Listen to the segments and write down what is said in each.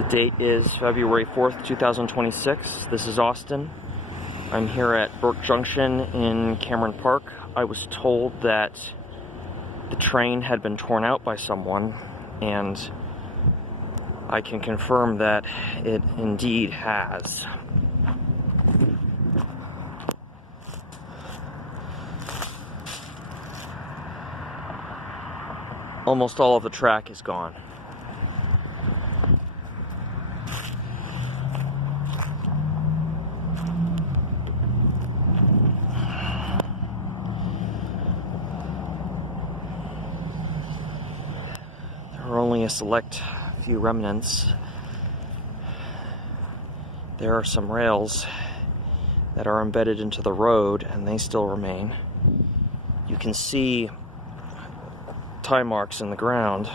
The date is February 4th, 2026. This is Austin. I'm here at Burke Junction in Cameron Park. I was told that the train had been torn out by someone, and I can confirm that it indeed has. Almost all of the track is gone. There are only a select few remnants. There are some rails that are embedded into the road, and they still remain. You can see tie marks in the ground.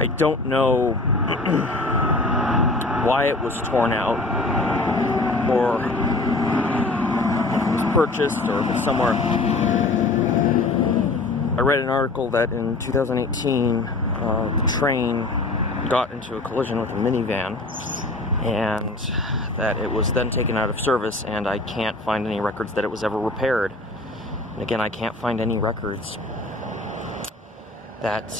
I don't know why it was torn out, or if it was purchased, or if it's somewhere. I read an article that in 2018, the train got into a collision with a minivan, and that it was then taken out of service, and I can't find any records that it was ever repaired. And again, I can't find any records that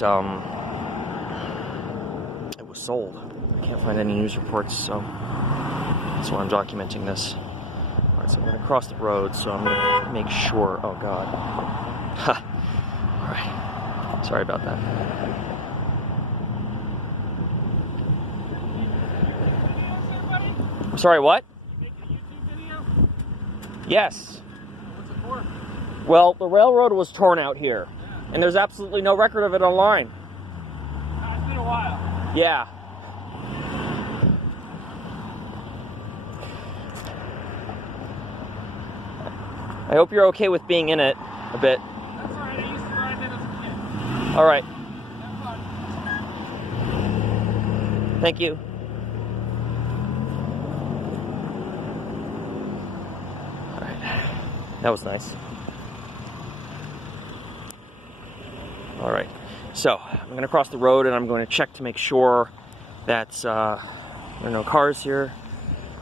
it was sold. I can't find any news reports, so that's why I'm documenting this. Alright, so I'm going to cross the road, so I'm going to make sure. Oh god. Ha! Alright. Sorry about that. I'm sorry, what? You make a YouTube video? Yes. What's it for? Well, the railroad was torn out here, and there's absolutely no record of it online. It's been a while. Yeah. I hope you're okay with being in it a bit. That's alright, I used to ride it as a kid. Alright. Have fun. Thank you. Alright. That was nice. Alright. So, I'm going to cross the road, and I'm going to check to make sure that there are no cars here.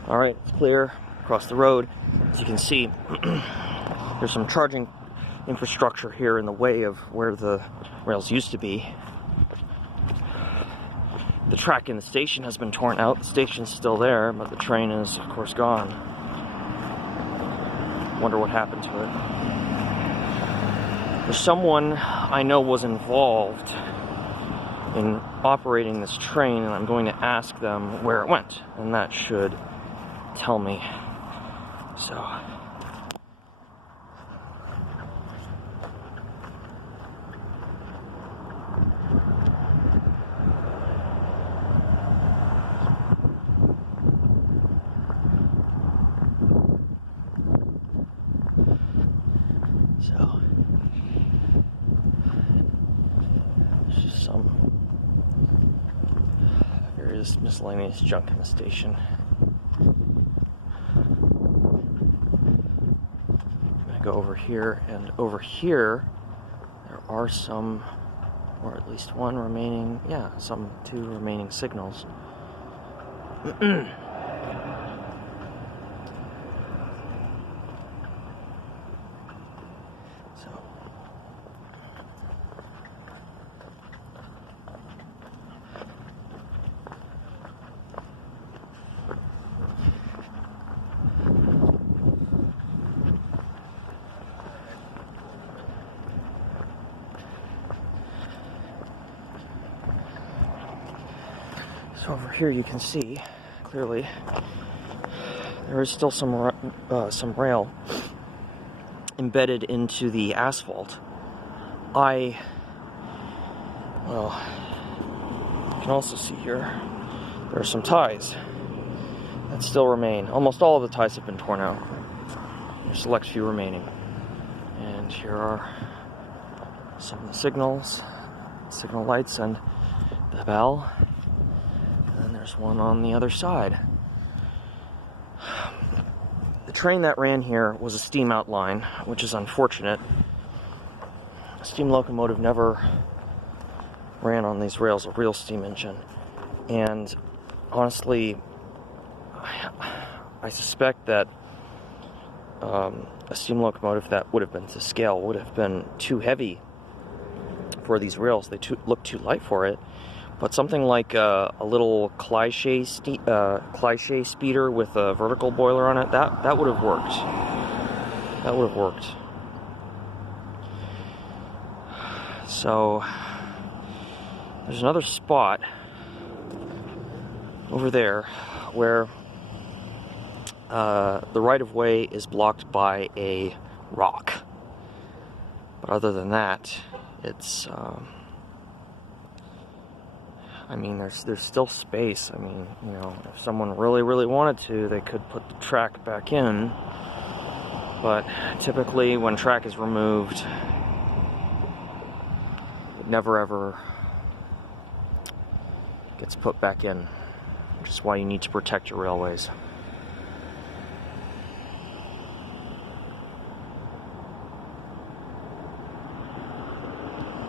Alright, it's clear. Across the road. As you can see, there's some charging infrastructure here in the way of where the rails used to be. The track in the station has been torn out. The station's still there, but the train is, of course, gone. Wonder what happened to it. There's someone I know was involved in operating this train, and I'm going to ask them where it went, and that should tell me. So, there's just some various miscellaneous junk in the station. Go over here, and over here there are some, or at least one remaining, two remaining signals. So over here you can see clearly there is still some rail embedded into the asphalt. You can also see here there are some ties that still remain. Almost all of the ties have been torn out. There's a select few remaining. And here are some of the signals, signal lights, and the bell. And there's one on the other side. The train that ran here was a steam out line, which is unfortunate. steam locomotive never ran on these rails, a real steam engine. And honestly, I suspect that a steam locomotive that would have been to scale would have been too heavy for these rails. They look too light for it. But something like a little cliché speeder with a vertical boiler on it, that would have worked. That would have worked. So there's another spot over there where the right-of-way is blocked by a rock. But other than that, it's I mean, there's still space. I mean, you know, if someone really wanted to, they could put the track back in. But typically, when track is removed, it never ever gets put back in, which is why you need to protect your railways.